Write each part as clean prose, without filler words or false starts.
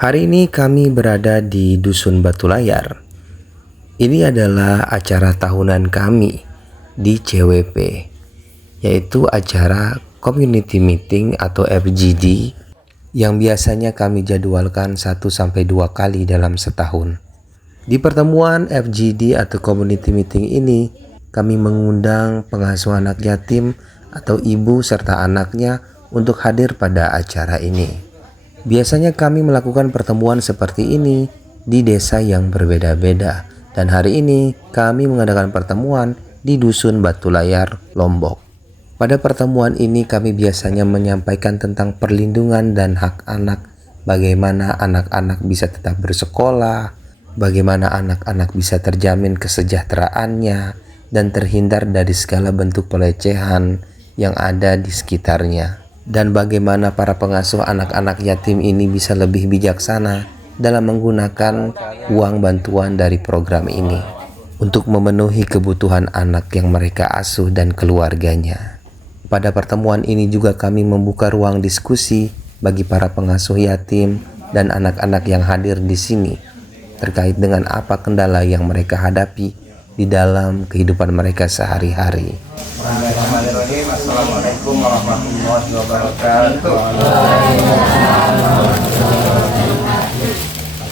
Hari ini kami berada di Dusun Batu Layar. Ini adalah acara tahunan kami di CWP, yaitu acara Community Meeting atau FGD yang biasanya kami jadwalkan 1-2 kali dalam setahun. Di pertemuan FGD atau Community Meeting ini, kami mengundang pengasuh anak yatim atau ibu serta anaknya untuk hadir pada acara ini. Biasanya kami melakukan pertemuan seperti ini di desa yang berbeda-beda, dan hari ini kami mengadakan pertemuan di Dusun Batu Layar, Lombok. Pada pertemuan ini kami biasanya menyampaikan tentang perlindungan dan hak anak, bagaimana anak-anak bisa tetap bersekolah, bagaimana anak-anak bisa terjamin kesejahteraannya dan terhindar dari segala bentuk pelecehan yang ada di sekitarnya. Dan bagaimana para pengasuh anak-anak yatim ini bisa lebih bijaksana dalam menggunakan uang bantuan dari program ini untuk memenuhi kebutuhan anak yang mereka asuh dan keluarganya. Pada pertemuan ini juga kami membuka ruang diskusi bagi para pengasuh yatim dan anak-anak yang hadir di sini terkait dengan apa kendala yang mereka hadapi di dalam kehidupan mereka sehari-hari. Bismillahirrahmanirrahim. Assalamualaikum warahmatullahi wabarakatuh.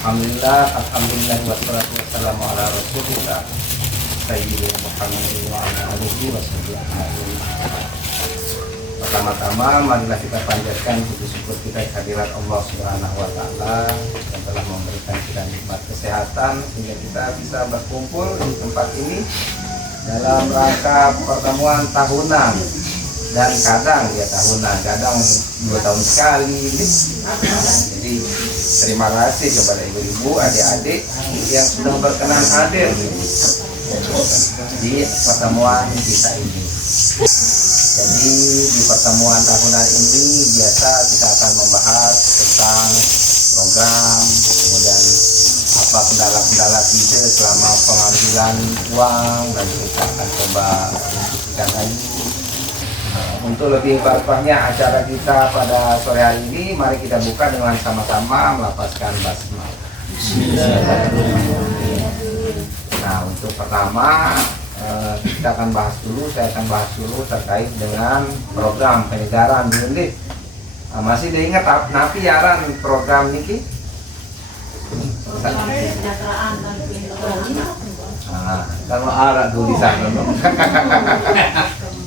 Alhamdulillah wassalatu wassalamu ala rasulillah sayyidina Muhammadin wa ala alihi wasallam. Pertama-tama marilah kita panjatkan puji syukur kita kehadirat Allah Subhanahu wa taala yang telah memberikan kita nikmat kesehatan sehingga kita bisa berkumpul di tempat ini dalam rangka pertemuan tahunan, dan kadang 2 tahun sekali. Jadi terima kasih kepada ibu-ibu, adik-adik yang sudah berkenan hadir di pertemuan kita ini. Jadi di pertemuan tahunan ini biasa kita akan membahas tentang program, kemudian apa kendala-kendala kita selama pengambilan uang, dan kita akan coba diskusikan lagi. Untuk lebih barokahnya acara kita pada sore hari ini, mari kita buka dengan sama-sama melafazkan basmalah. Nah, untuk pertama kita akan saya akan bahas dulu terkait dengan program penyegaran dulu. Masih diingat napi yaran program niki? Kalau arah tulisan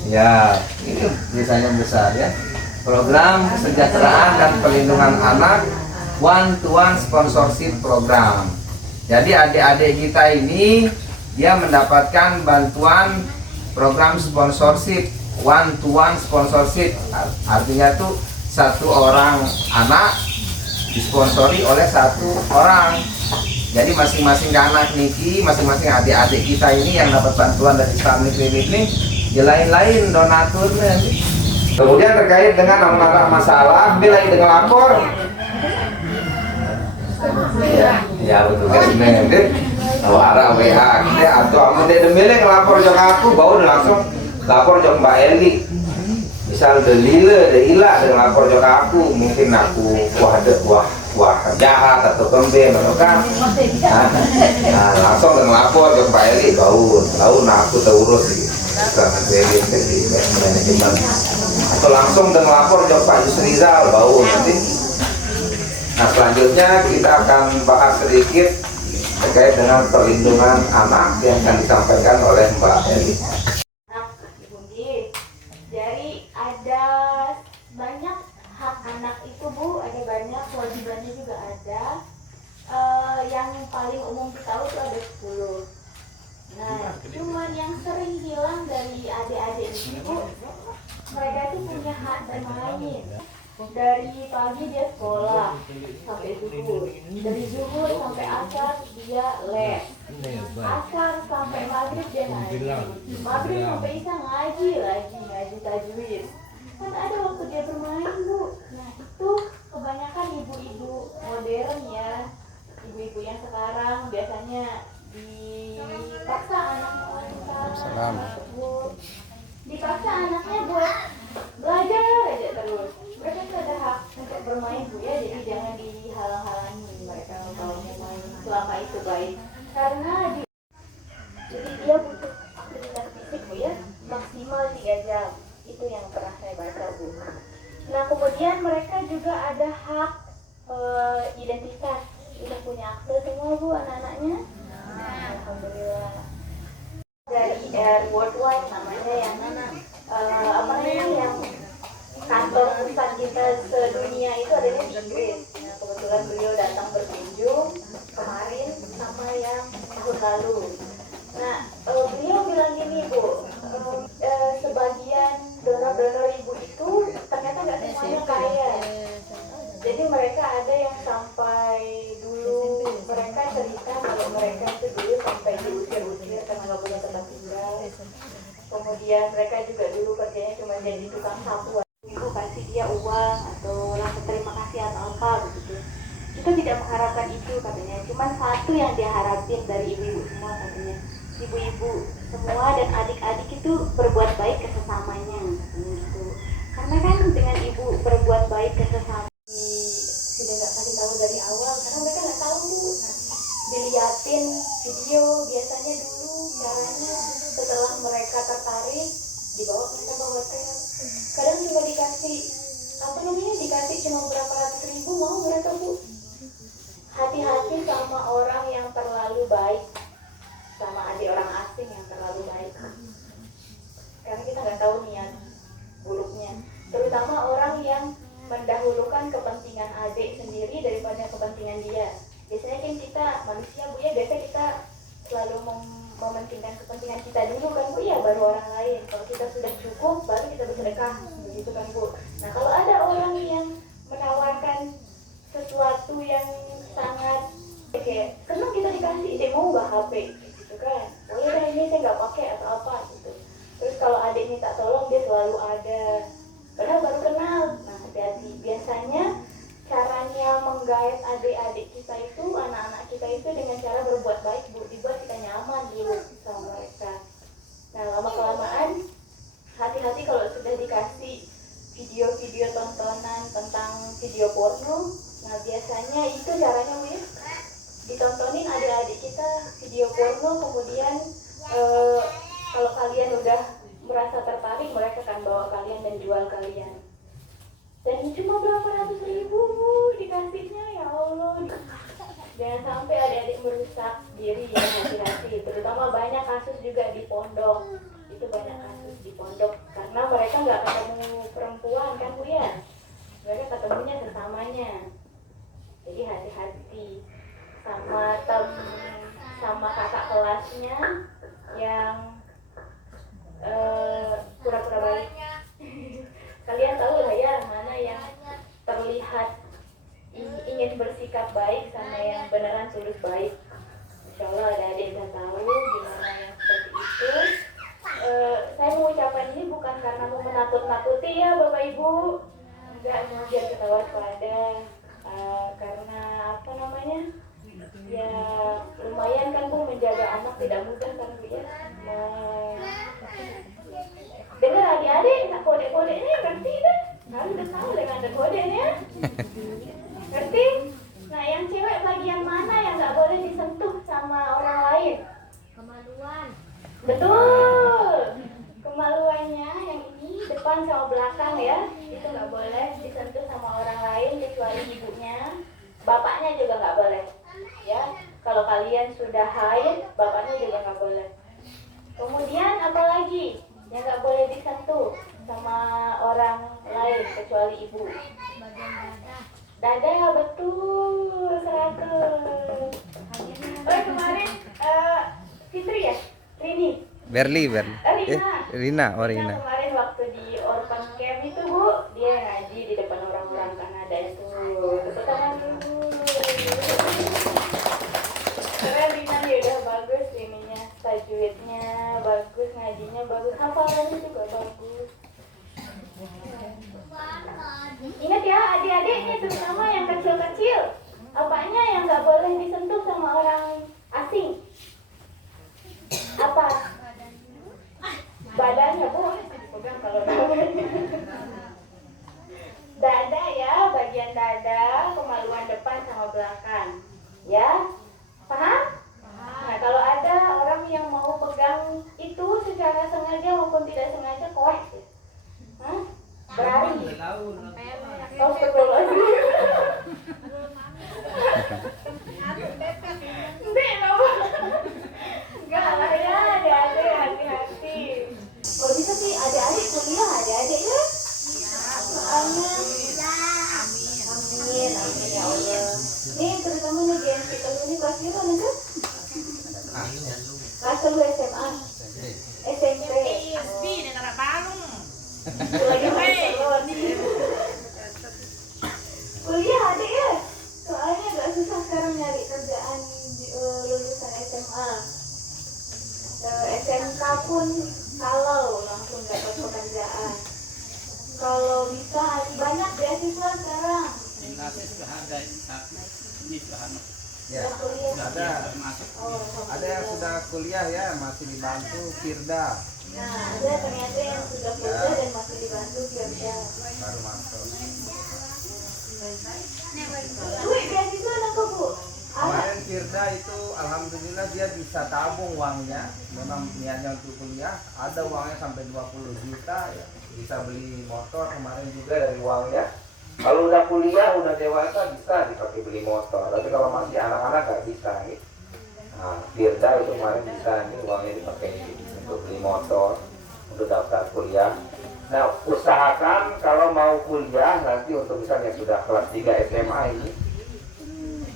ya, ini tulisannya besar ya. Program kesejahteraan dan perlindungan anak one-to-one sponsorship program. Jadi adik-adik kita ini dia mendapatkan bantuan program sponsorship, one-to-one sponsorship. Artinya tuh satu orang anak disponsori oleh satu orang. Jadi masing-masing anak niki, masing-masing adik-adik kita ini yang dapat bantuan dari Islamic Relief ini, ya lain-lain donaturnya. Kemudian terkait dengan masalah, bila dengan lapor. Ya betul kan sebenarnya. Kalau arah WA kita atau amun dia demile ngelapor jong aku, baru langsung lapor jong Mbak Eli. Misal delile, deila dengan lapor jong aku, mungkin aku wah jahat atau kembe kan. Nah, langsung dengan lapor jong Mbak Eli, bau aku terurus di manajemen. Atau langsung dengan lapor jong Pak Yusrizal, bau nanti. Nah, selanjutnya kita akan bahas sedikit terkait dengan perlindungan anak yang akan disampaikan oleh Mbak Eli. Jadi ada banyak hak anak itu Bu, ada banyak kewajibannya juga ada. Yang paling umum kita tahu itu ada 10. Nah, cuman yang sering hilang dari adik-adik ini Bu, mereka tuh punya hak bermain. Dari pagi dia sekolah sampai zuhur, dari zuhur sampai asar dia les, asar sampai maghrib dia ngaji, maghrib sampai isya ngaji tajwid. Kan ada waktu dia bermain Bu. Nah itu kebanyakan ibu-ibu modern ya, ibu-ibu yang sekarang biasanya dipaksa dipaksa anaknya buat belajar aja terus. Mereka tuh ada hak untuk bermain Bu ya, jadi jangan dihalang-halangi. itu baik karena jadi dia butuh aktivitas fisik Bu ya, maksimal 3 jam. Itu yang pernah saya baca Bu. Nah kemudian mereka juga ada hak identitas, sudah punya akte semua Bu anak-anaknya. Alhamdulillah. Dari Worldwide namanya yang apa namanya yang kantor pusat kita sedunia itu adanya di Inggris. Nah, kebetulan beliau datang berkunjung kemarin sama yang tahun lalu. Nah, beliau bilang gini Bu, sebagian donor-donor ibu itu ternyata nggak semuanya kaya. Jadi mereka ada yang sampai dulu mereka cerita kalau mereka itu dulu sampai diusir-usir karena nggak punya tempat tinggal. Kemudian mereka juga dulu kerjanya cuma jadi tukang sapu. Ibu kasih dia uang atau rasa terima kasih atau apa begitu. Kita tidak mengharapkan itu katanya. Cuma satu yang dia harapin dari ibu-ibu semua katanya. Ibu-ibu semua dan adik-adik itu berbuat baik ke sesamanya katanya gitu. Karena kan dengan ibu berbuat baik ke sesama sudah nggak kasih tahu dari awal karena mereka nggak tahu Bu. Nah, diliatin video biasanya dulu caranya setelah mereka tertarik dibawa mereka ke hotel. Kadang cuma dikasih apa namanya dikasih cuma berapa ratus ribu mau mereka Bu. Hati-hati sama orang yang terlalu baik, sama adik orang asing yang terlalu baik karena kita nggak tahu niat buruknya, terutama orang yang mendahulukan kepentingan adik sendiri daripada kepentingan dia. Biasanya kan kita manusia Bu ya, biasa kita selalu mementingkan kepentingan kita dulu kan Bu ya, baru orang lain. Kalau kita sudah cukup baru kita bersedekah begitu kan Bu. Nah kalau ada orang yang menawarkan sesuatu yang sangat kayak senang kita dikasih, dia mau nggak HP gitu kan, boleh dah ini saya nggak pakai atau apa gitu. Terus kalau adik minta tolong dia selalu ada, padahal baru kenal. Nah hati-hati, biasanya caranya menggait adik-adik kita itu, anak-anak kita itu dengan cara berbuat baik Bu, dibuat kita nyaman dulu sama mereka. Nah lama-kelamaan hati-hati kalau sudah dikasih video-video tontonan tentang video porno. Nah biasanya itu caranya Bu ya, ditontonin adik-adik kita video porno, kemudian kalau kalian udah merasa tertarik mereka akan bawa kalian dan jual kalian. Dan cuma berapa ratus ribu dikasihnya, ya Allah. Jangan sampai adik-adik merusak diri ya, hati-hati. Terutama banyak kasus juga di pondok. Itu banyak kasus di pondok karena mereka nggak ketemu perempuan kan Bu ya. Mereka ketemunya sesamanya. Jadi hati-hati sama kakak kelasnya yang pura-pura baik. Kalian tahu lah ya mana yang terlihat ingin bersikap baik sama yang beneran tulus baik. Insya Allah adik-adik udah tahu gimana yang seperti itu. Saya mau ucapan ini bukan karena mau menakut-nakuti ya Bapak Ibu, enggak, biar kita waspada. Karena apa namanya ya lumayan kan Bu, menjaga anak tidak mudah kan Bu ya. Dengar adik-adik, nak kode-kode ini ngerti kan? Harus udah tahu dengan ada kodenya. Ngerti? Nah yang cewek bagian mana yang nggak boleh disentuh sama orang lain? Kemaluan. Betul. Kemaluannya yang ini depan sama belakang ya, itu nggak boleh disentuh sama orang lain kecuali ibunya. Bapaknya juga nggak boleh. Ya, kalau kalian sudah haid, bapaknya juga nggak boleh. Kemudian apa lagi yang nggak boleh disentuh sama orang lain kecuali ibu? Bagian dada. Dada, betul, 100. Kemarin Fitri ya? Rini? Berli. Rina. Rina. Kemarin waktu di orphan camp itu Bu, dia ngaji di depan orang-orang Kanada itu. Tepuk tangan dulu. Keren Rina nih, udah bagus ininya, tajwidnya bagus, ngajinya bagus, hafalannya juga bagus. Ingat ya adik-adiknya, terutama yang kecil-kecil, apanya yang nggak boleh disentuh sama orang asing? Apa? Badannya Bu, pegang kalau dada ya, bagian dada, kemaluan depan sama belakang, ya, paham? itu secara sengaja maupun tidak sengaja koek. Hah? Berani. Astagfirullahaladzim. Enggak apa. Enggak lah ya, adik-adik hati-hati. Kalau bisa sih adik-adik kuliah adik-adik ya. Soalnya amin, amin ya Allah. Nih terutama nih GMP kalau ini kelas berapa nih? Kelas 1 SMA. SMP. Lagi main kuliah adik ya. Soalnya agak susah sekarang nyari kerjaan lulusan SMA. SMK pun kalau langsung dapat pekerjaan. Kalau bisa banyak beasiswa sekarang. Ya, ada yang sudah kuliah ya, masih dibantu Firda. Nah, ada ternyata yang sudah kuliah dan masih dibantu kerja. Baru masuk. Bu, beasiswa apa Bu? Kemarin Firda itu alhamdulillah dia bisa tabung uangnya. Memang niatnya untuk kuliah, ada uangnya sampai 20 juta ya. Bisa beli motor kemarin juga dari uangnya. Kalau udah kuliah, udah dewasa bisa dipakai beli motor. Tapi kalau masih anak-anak nggak bisa gitu. Nah, Firda itu kemarin bisa nih uangnya dipakai untuk beli motor, untuk daftar kuliah. Nah, usahakan kalau mau kuliah nanti untuk misalnya sudah kelas 3 SMA ini,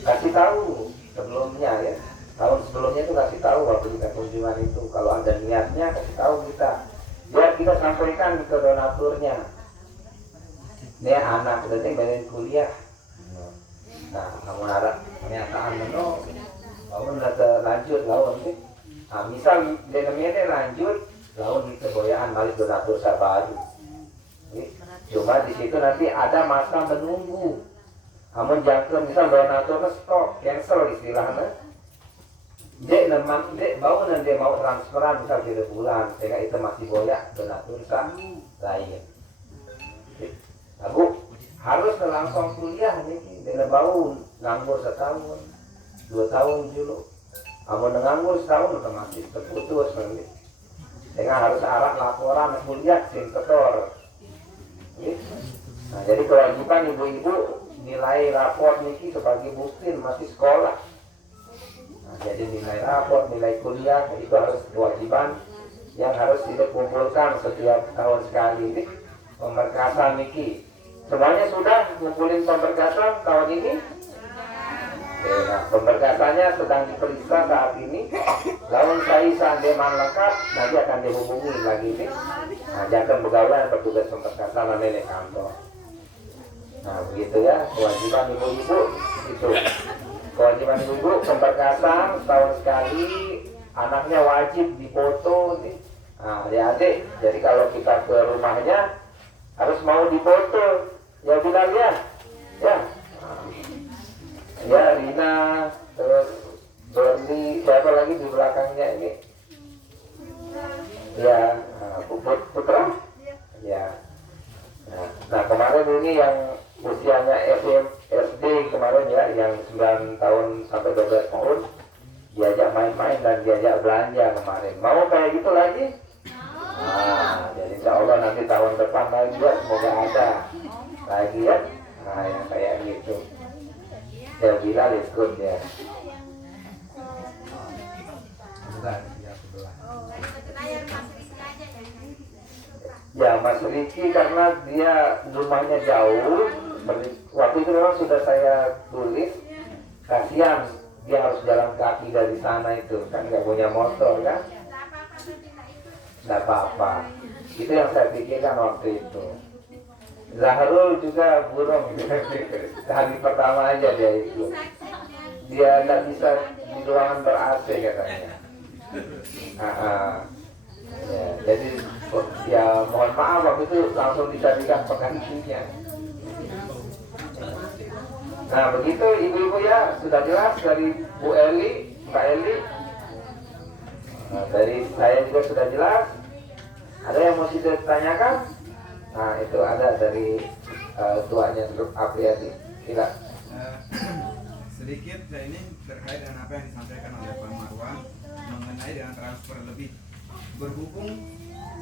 kasih tahu sebelumnya ya. Tahun sebelumnya itu kasih tahu waktu kita kunjungan itu. Kalau ada niatnya kasih tahu kita. Biar kita sampaikan ke donaturnya. Ini anak udah pengen kuliah. Nah, kamu harap pernyataan itu, kamu udah lanjut lawan sih. Nah, misal dia lanjut, lawan keboyaan balik donatur baru. Cuma di situ nanti ada masa menunggu. Kamu jangan misal donatur stop, cancel istilahnya. Dia bau dan dia mau transferan misal 3 bulan, sehingga itu masih boyak donatur lain. Aku harus langsung kuliah nih, dia bau nganggur setahun, 2 tahun dulu. Kamu nganggur setahun otomatis terputus nanti. Dengan harus arah laporan kuliah sintetor. Nah, jadi kewajiban ibu-ibu nilai rapor niki sebagai bukti masih sekolah. Nah, jadi nilai rapor, nilai kuliah itu harus kewajiban yang harus dikumpulkan setiap tahun sekali. Nih, pemberkasan niki. Semuanya sudah ngumpulin pemberkasan tahun ini? Nah, pemberkasannya sedang diperiksa saat ini. Lawan saya sandeman lengkap, nanti akan dihubungi lagi nih. Nah, jangan pegawai petugas pemberkasan nanti di kantor. Nah, begitu ya, kewajiban ibu-ibu itu. Kewajiban ibu-ibu pemberkasan setahun sekali, anaknya wajib difoto nih. Nah, adik-adik, jadi kalau kita ke rumahnya harus mau difoto. Ya bilang ya. Ya. Ya, Rina, terus Berli, siapa lagi di belakangnya ini? Ya, Putra? Ya. Nah, kemarin ini yang usianya SD kemarin ya, yang 9 tahun sampai 12 tahun, diajak main-main dan diajak belanja kemarin. Mau kayak gitu lagi? Nah, jadi insya Allah nanti tahun depan lagi ya, semoga ada lagi ya. Nah, yang kayak gitu. Saya bilang ikut ya. Ya, Mas Riki karena dia rumahnya jauh. Waktu itu memang sudah saya tulis, kasihan dia harus jalan kaki dari sana itu, kan nggak punya motor kan? Nggak apa-apa. Itu yang saya pikirkan waktu itu. Zahrul juga burung. Hari pertama aja dia itu. Dia nggak bisa di ruangan ber-AC katanya. Ya, jadi ya mohon maaf waktu itu langsung dicarikan penggantinya. Nah begitu ibu-ibu ya, sudah jelas dari Bu Eli, Mbak Eli. Nah, dari saya juga sudah jelas. Ada yang mau ditanyakan? Nah itu ada dari tuanya grup Apriyadi. Tidak. Sedikit ini terkait dengan apa yang disampaikan oleh Pak Marwan mengenai dengan transfer lebih. berhubung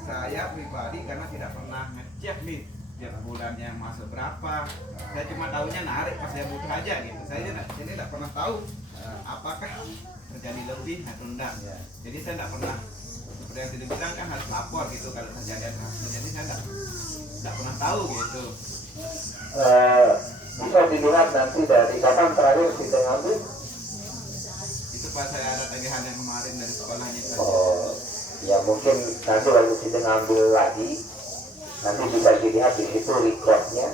saya pribadi karena tidak pernah ngecek nih tiap bulannya masuk berapa, saya cuma tahunya narik pas saya butuh aja gitu. Saya ini tidak pernah tahu apakah terjadi lebih atau enggak. Jadi saya tidak pernah, seperti yang tadi bilang kan harus lapor gitu kalau terjadi ada. Jadi saya tidak pernah tahu gitu. Bisa dilihat nanti dari kapan terakhir kita ngambil. Itu pas saya ada tagihan yang kemarin dari sekolahnya. Oh, ya mungkin nanti waktu kita ngambil lagi, nanti bisa dilihat di situ recordnya,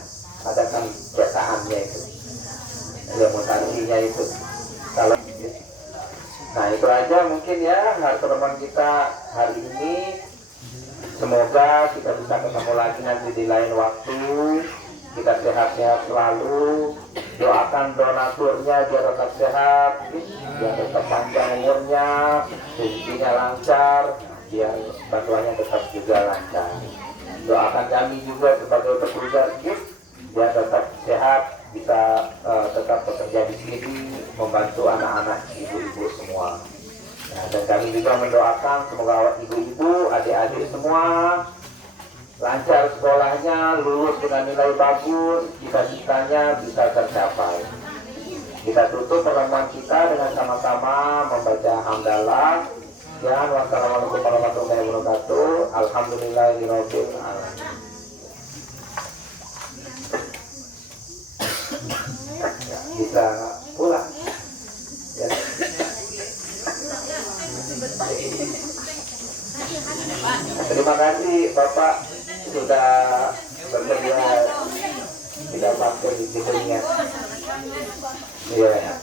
ada kan cetakannya itu, ya mutasinya itu. Kalau nah itu aja mungkin ya teman kita hari ini. Semoga kita bisa ketemu lagi nanti di lain waktu. Kita sehat-sehat selalu. Doakan donaturnya biar tetap sehat, biar tetap panjang umurnya, rezekinya lancar, biar bantuannya tetap juga lancar. Doakan kami juga sebagai petugas biar tetap sehat, bisa tetap bekerja di sini, membantu anak-anak ibu-ibu semua. Nah, dan kami juga mendoakan semoga ibu-ibu, adik-adik semua lancar sekolahnya, lulus dengan nilai bagus, cita-citanya bisa tercapai. Kita tutup pertemuan kita dengan sama-sama membaca hamdalah. Dan wassalamualaikum warahmatullahi wabarakatuh. Alhamdulillahirabbil alamin. Bisa pulang. Ya. Terima kasih Bapak sudah bekerja tidak pakai di gedungnya. Iya.